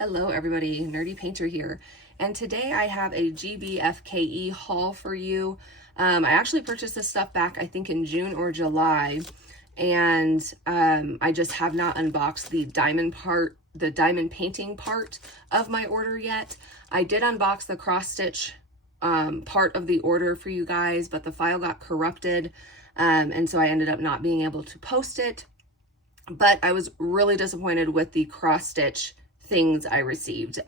Hello everybody, Nerdy Painter here, and today I have a GBFKE haul for you. I actually purchased this stuff back I think in June or July, and I just have not unboxed the diamond painting part of my order yet. I did unbox the cross stitch part of the order for you guys, but the file got corrupted, and so I ended up not being able to post it. But I was really disappointed with the cross stitch things I received.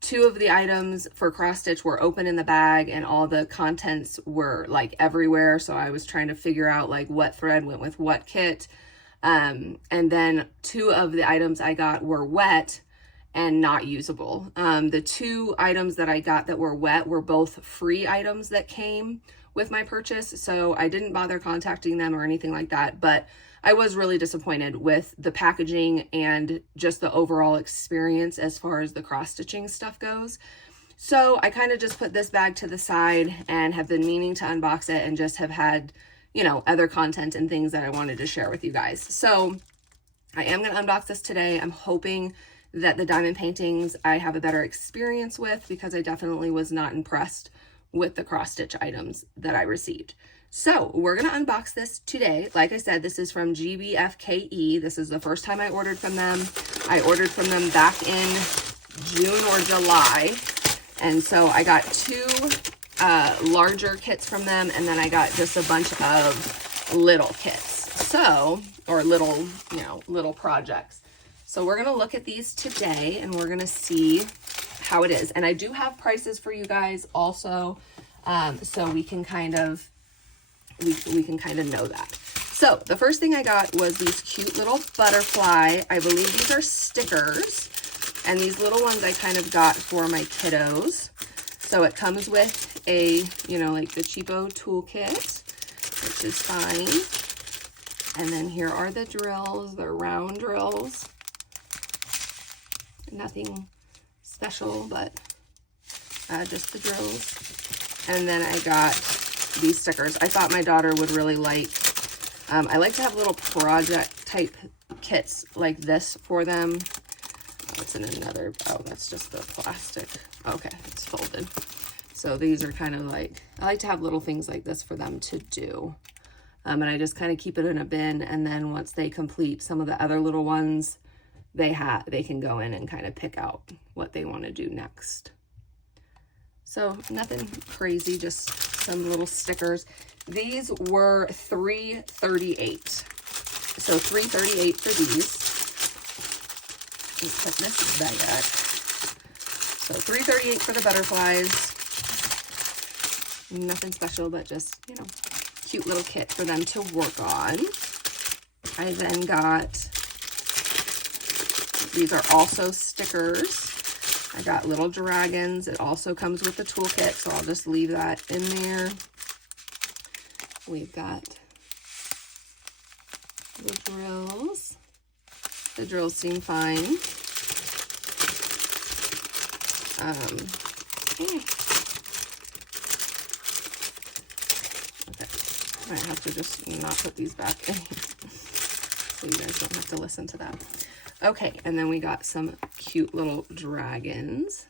Two of the items for cross stitch were open in the bag and all the contents were like everywhere. So I was trying to figure out like what thread went with what kit. And then two of the items I got were wet and not usable. The two items that I got that were wet were both free items that came with my purchase. So I didn't bother contacting them or anything like that, but I was really disappointed with the packaging and just the overall experience as far as the cross stitching stuff goes. So I kind of just put this bag to the side and have been meaning to unbox it and just have had, you know, other content and things that I wanted to share with you guys. So I am going to unbox this today. I'm hoping that the diamond paintings I have a better experience with, because I definitely was not impressed with the cross stitch items that I received. So we're going to unbox this today. Like I said, this is from GBFKE. This is the first time I ordered from them. I ordered from them back in June or July. And so I got two larger kits from them, and then I got just a bunch of little kits. So, or little, you know, little projects. So we're going to look at these today and we're going to see how it is. And I do have prices for you guys also, so we can kind of know that. So the first thing I got was these cute little butterfly. I believe these are stickers, and these little ones I kind of got for my kiddos. So it comes with a, you know, like the cheapo toolkit, which is fine. And then here are the drills. They're round drills. Nothing special, but just the drills. And then I got these stickers. I thought my daughter would really like. I like to have little project type kits like this for them. Oh, it's in another, oh, that's just the plastic. Okay, it's folded. So these are kind of like, I like to have little things like this for them to do. And I just kind of keep it in a bin, and then once they complete some of the other little ones, they can go in and kind of pick out what they want to do next. So nothing crazy, just some little stickers. These were $3.38. So $3.38 for these. Let's put this back. So $3.38 for the butterflies. Nothing special, but just, you know, cute little kit for them to work on. I then got, these are also stickers. I got little dragons. It also comes with the toolkit, so I'll just leave that in there. We've got the drills. The drills seem fine. Okay. I might have to just not put these back in so you guys don't have to listen to that. Okay, and then we got some cute little dragons.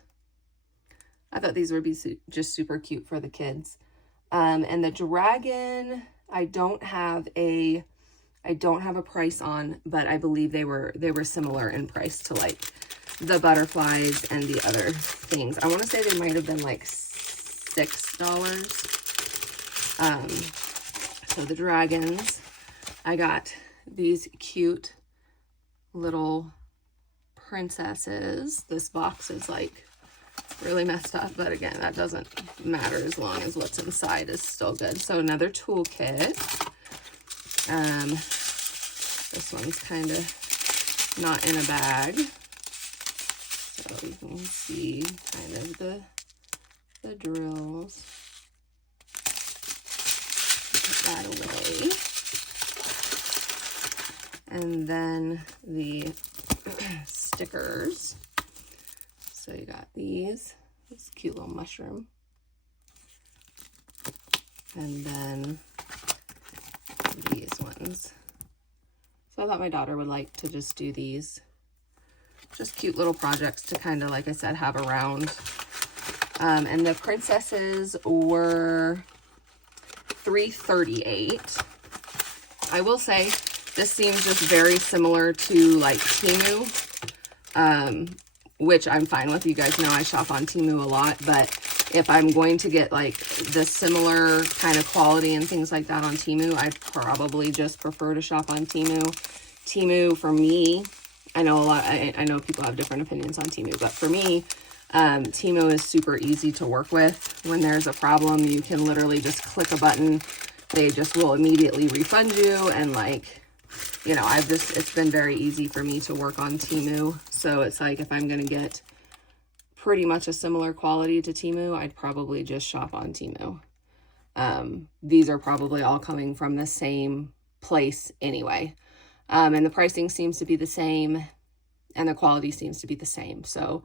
I thought these would be just super cute for the kids. And the dragon, I don't have a price on, but I believe they were similar in price to like the butterflies and the other things. I want to say they might have been like $6. So the dragons, I got these cute little princesses. This box is like really messed up, but again, that doesn't matter as long as what's inside is still good. So another toolkit. This one's kind of not in a bag, so you can see kind of the drills. Put that away. And then the stickers. So you got this cute little mushroom. And then these ones. So I thought my daughter would like to just do these just cute little projects to kind of, like I said, have around. And the princesses were $3.38. I will say this seems just very similar to like Temu, which I'm fine with. You guys know I shop on Temu a lot, but if I'm going to get like the similar kind of quality and things like that on Temu, I probably just prefer to shop on Temu. Temu for me, I know I know people have different opinions on Temu, but for me, Temu is super easy to work with. When there's a problem, you can literally just click a button. They just will immediately refund you, and like, you know, it's been very easy for me to work on Temu. So it's like, if I'm going to get pretty much a similar quality to Temu, I'd probably just shop on Temu. These are probably all coming from the same place anyway. And the pricing seems to be the same and the quality seems to be the same. So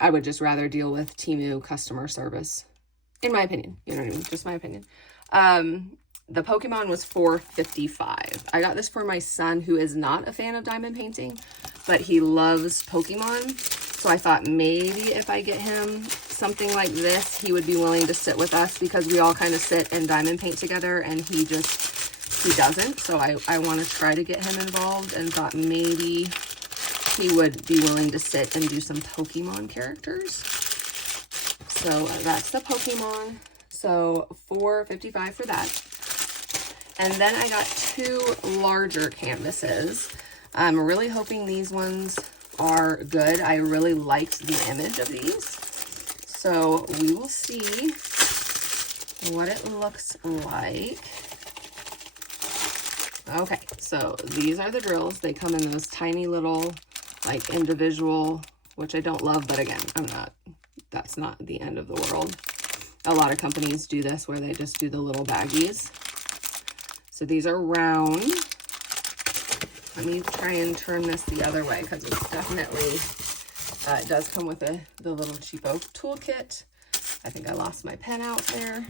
I would just rather deal with Temu customer service, in my opinion. You know what I mean? Just my opinion. The Pokemon was $4.55. I got this for my son, who is not a fan of diamond painting, but he loves Pokemon. So I thought maybe if I get him something like this, he would be willing to sit with us, because we all kind of sit and diamond paint together, and he doesn't. So I want to try to get him involved, and thought maybe he would be willing to sit and do some Pokemon characters. So that's the Pokemon. So $4.55 for that. And then I got two larger canvases. I'm really hoping these ones are good. I really liked the image of these. So we will see what it looks like. Okay, so these are the drills. They come in those tiny little, like, individual, which I don't love, but again, that's not the end of the world. A lot of companies do this where they just do the little baggies. So these are round. Let me try and turn this the other way, because it's definitely, it does come with the little cheapo toolkit. I think I lost my pen out there.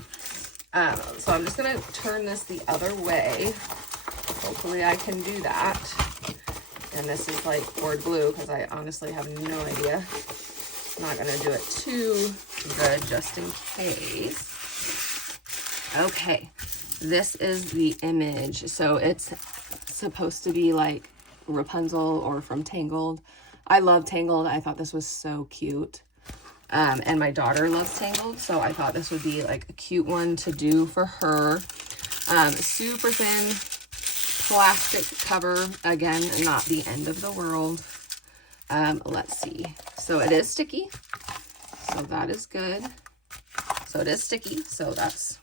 So I'm just going to turn this the other way. Hopefully I can do that. And this is like cord glue, because I honestly have no idea. I'm not going to do it too good, just in case. Okay, this is the image. So it's supposed to be like Rapunzel or from Tangled. I love Tangled. I thought this was so cute. And my daughter loves Tangled, so I thought this would be like a cute one to do for her. Super thin plastic cover. Again, not the end of the world. Let's see. So it is sticky. So that is good. So it is sticky. So that's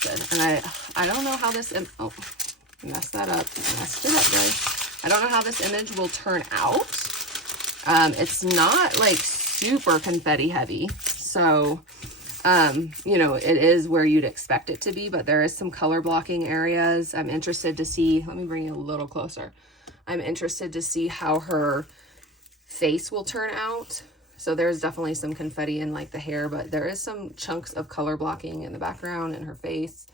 good. And I don't know how this, oh, messed that up. Messed it up, guys. I don't know how this image will turn out. It's not like super confetti heavy. So, you know, it is where you'd expect it to be, but there is some color blocking areas. I'm interested to see, let me bring you a little closer. I'm interested to see how her face will turn out. So there's definitely some confetti in like the hair, but there is some chunks of color blocking in the background and her face.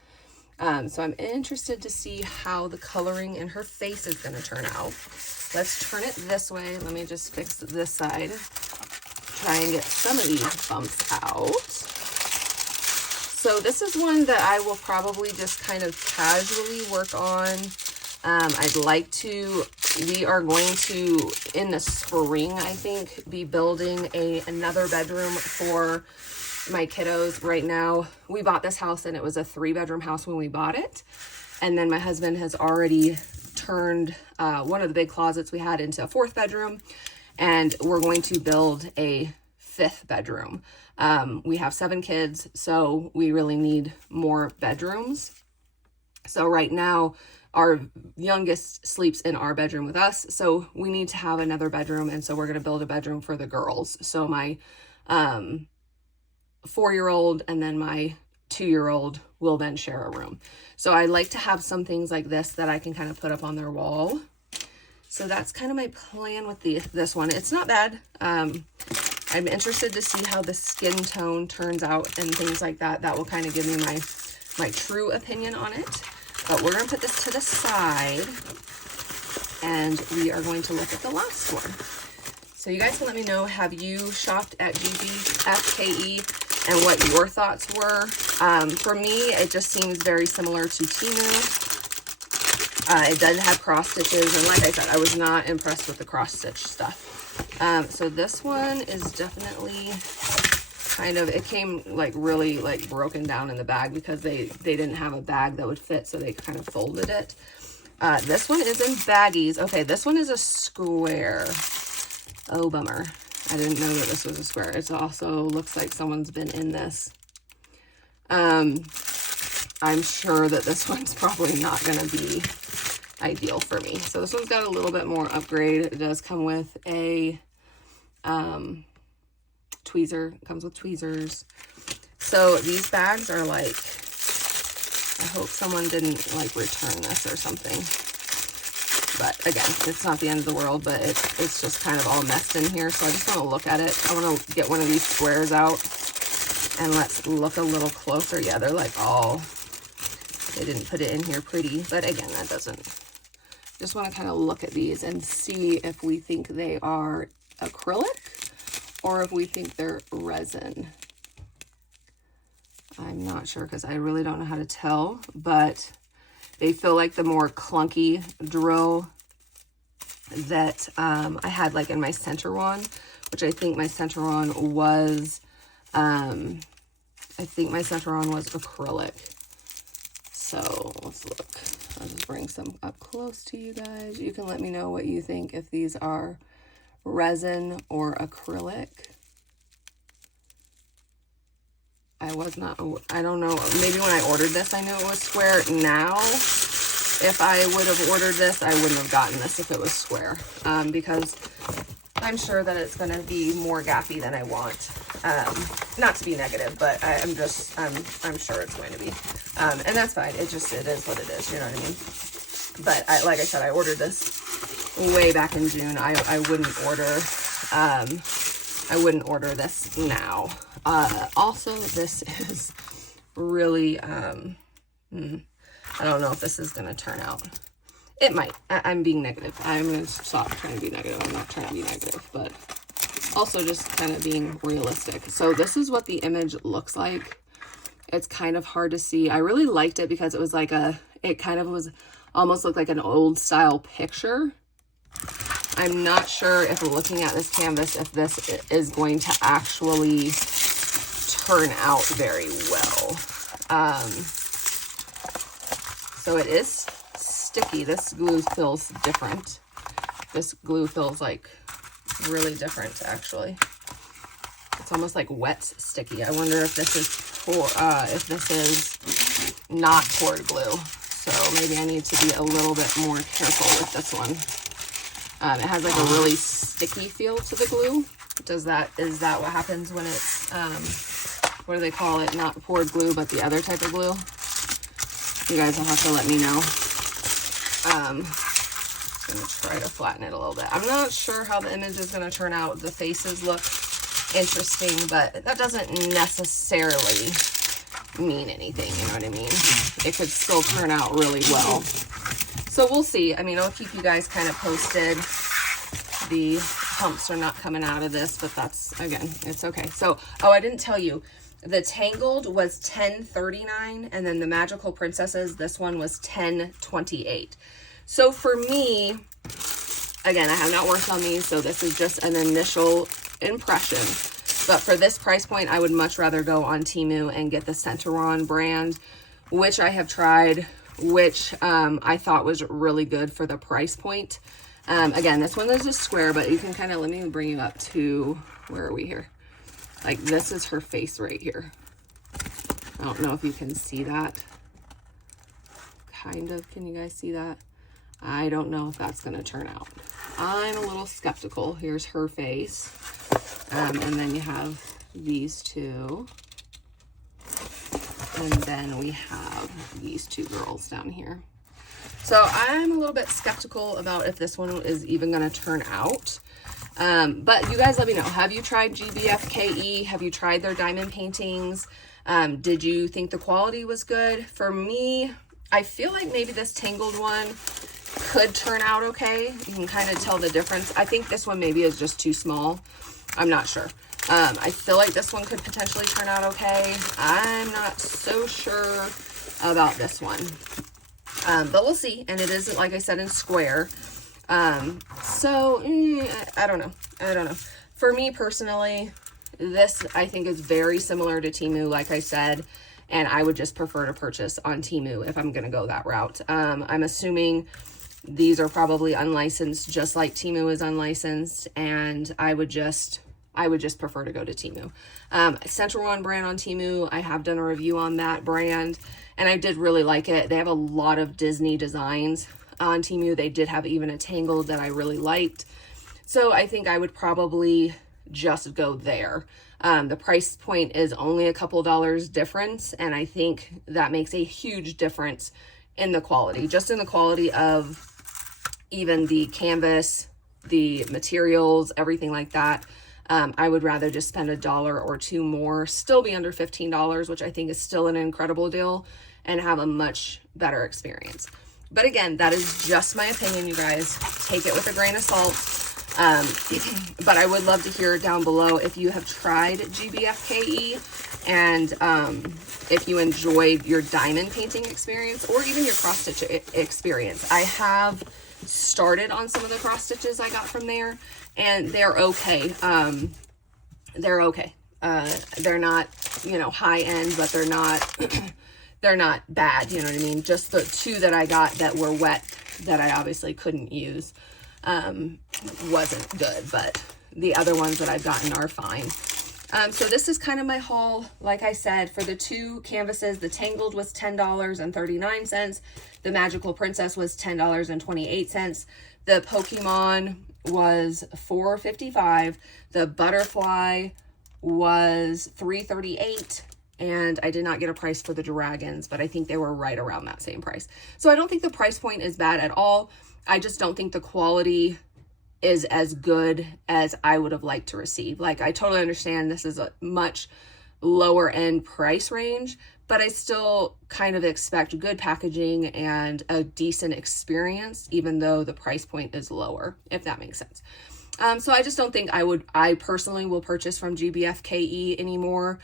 So I'm interested to see how the coloring in her face is going to turn out. Let's turn it this way. Let me just fix this side. Try and get some of these bumps out. So this is one that I will probably just kind of casually work on. I'd like to, we are going to, in the spring, I think, be building another bedroom for my kiddos. Right now, we bought this house and it was a 3-bedroom house when we bought it. And then my husband has already turned one of the big closets we had into a 4th bedroom. And we're going to build a 5th bedroom. We have 7 kids, so we really need more bedrooms. So right now, our youngest sleeps in our bedroom with us, so we need to have another bedroom, and so we're going to build a bedroom for the girls. So my 4-year-old and then my 2-year-old will then share a room. So I like to have some things like this that I can kind of put up on their wall. So that's kind of my plan with this one. It's not bad. I'm interested to see how the skin tone turns out and things like that. That will kind of give me my true opinion on it. But we're going to put this to the side, and we are going to look at the last one. So you guys can let me know, have you shopped at GBFKE and what your thoughts were? For me, it just seems very similar to Temu. It doesn't have cross stitches, and like I said, I was not impressed with the cross stitch stuff. So this one is definitely kind of, it came like really like broken down in the bag because they didn't have a bag that would fit, so they kind of folded it. This one is in baggies. Okay, this one is a square. Oh, bummer. I didn't know that this was a square. It also looks like someone's been in this. I'm sure that this one's probably not going to be ideal for me. So this one's got a little bit more upgrade. It does come with a tweezer. It comes with tweezers. So these bags are like, I hope someone didn't like return this or something. But again, it's not the end of the world, but it's just kind of all messed in here. So I just want to look at it. I want to get one of these squares out and let's look a little closer. Yeah, they're like all, they didn't put it in here pretty, but again, that doesn't. Just want to kind of look at these and see if we think they are acrylic or if we think they're resin. I'm not sure because I really don't know how to tell, but they feel like the more clunky drill that I had like in my center one, which I think my center one was, acrylic. So let's look. I'll just bring some up close to you guys. You can let me know what you think, if these are resin or acrylic. I don't know. Maybe when I ordered this, I knew it was square. Now, if I would have ordered this, I wouldn't have gotten this if it was square. Because I'm sure that it's going to be more gappy than I want. Not to be negative, but I'm sure it's going to be. And that's fine. It is what it is. You know what I mean? But like I said, I ordered this way back in June. I wouldn't order this now. Also, this is really, I don't know if this is going to turn out. It might. I'm being negative. I'm going to stop trying to be negative. I'm not trying to be negative, but also just kind of being realistic. So this is what the image looks like. It's kind of hard to see. I really liked it because it was like it kind of was almost looked like an old style picture. I'm not sure if looking at this canvas, if this is going to actually turn out very well. So it is sticky. This glue feels different. This glue feels like really different, actually. It's almost like wet sticky. I wonder if this is not poured glue. So maybe I need to be a little bit more careful with this one. It has like a really sticky feel to the glue. Is that what happens when it's, what do they call it? Not poured glue, but the other type of glue. You guys will have to let me know. I'm gonna try to flatten it a little bit. I'm not sure how the image is gonna turn out. The faces look interesting, but that doesn't necessarily mean anything, you know what I mean? It could still turn out really well. So we'll see. I mean, I'll keep you guys kind of posted. The humps are not coming out of this, but that's, again, it's okay. So, oh, I didn't tell you. The Tangled was $10.39, and then the Magical Princesses, this one was $10.28. So for me, again, I have not worked on these, so this is just an initial impression. But for this price point, I would much rather go on Temu and get the Centauron brand, which I have tried, which I thought was really good for the price point. Again, this one is a square, but you can kind of, let me bring you up to, where are we here? Like, this is her face right here. I don't know if you can see that. Kind of, can you guys see that? I don't know if that's going to turn out. I'm a little skeptical. Here's her face. And then you have these two. And then we have these two girls down here. So I'm a little bit skeptical about if this one is even going to turn out. But you guys let me know. Have you tried GBFKE? Have you tried their diamond paintings? Did you think the quality was good? For me, I feel like maybe this Tangled one could turn out okay. You can kind of tell the difference. I think this one maybe is just too small. I'm not sure. I feel like this one could potentially turn out okay. I'm not so sure about this one. But we'll see. And it is, like I said, in square. I don't know. For me personally, this I think is very similar to Temu, like I said, and I would just prefer to purchase on Temu if I'm going to go that route. I'm assuming these are probably unlicensed, just like Temu is unlicensed, and I would just prefer to go to Temu. Central One brand on Temu, I have done a review on that brand, and I did really like it. They have a lot of Disney designs on Temu. They did have even a Tangled that I really liked. So I think I would probably just go there. The price point is only a couple dollars difference, and I think that makes a huge difference in the quality, just in the quality of even the canvas, the materials, everything like that. I would rather just spend $1 or $2 more, still be under $15, which I think is still an incredible deal, and have a much better experience. But again, that is just my opinion, you guys. Take it with a grain of salt. But I would love to hear down below if you have tried GBFKE and if you enjoyed your diamond painting experience or even your cross stitch experience. I have started on some of the cross stitches I got from there, and they're okay. They're okay. They're not, you know, high end, but they're not they're not bad, you know what I mean? Just the two that I got that were wet that I obviously couldn't use wasn't good, but the other ones that I've gotten are fine. So this is kind of my haul. Like I said, for the two canvases, the Tangled was $10.39. The Magical Princess was $10.28. The Pokemon was $4.55. The Butterfly was $3.38. And I did not get a price for the dragons, but I think they were right around that same price. So I don't think the price point is bad at all. I just don't think the quality is as good as I would have liked to receive. Like, I totally understand this is a much lower end price range, but I still kind of expect good packaging and a decent experience, even though the price point is lower, if that makes sense. So I just don't think I personally will purchase from GBFKE anymore.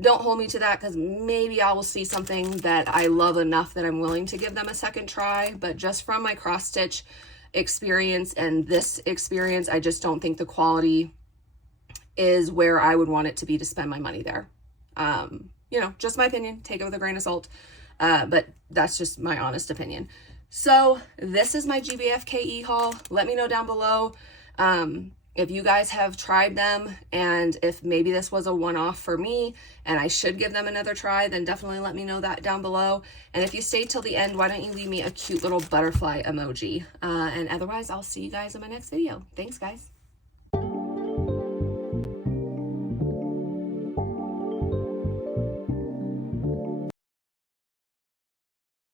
Don't hold me to that, because maybe I will see something that I love enough that I'm willing to give them a second try. But just from my cross stitch experience and this experience, I just don't think the quality is where I would want it to be to spend my money there. You know, just my opinion. Take it with a grain of salt. But that's just my honest opinion. So this is my GBFKE haul. Let me know down below if you guys have tried them, and if maybe this was a one-off for me and I should give them another try, then definitely let me know that down below. And if you stayed till the end, why don't you leave me a cute little butterfly emoji? And otherwise, I'll see you guys in my next video. Thanks, guys.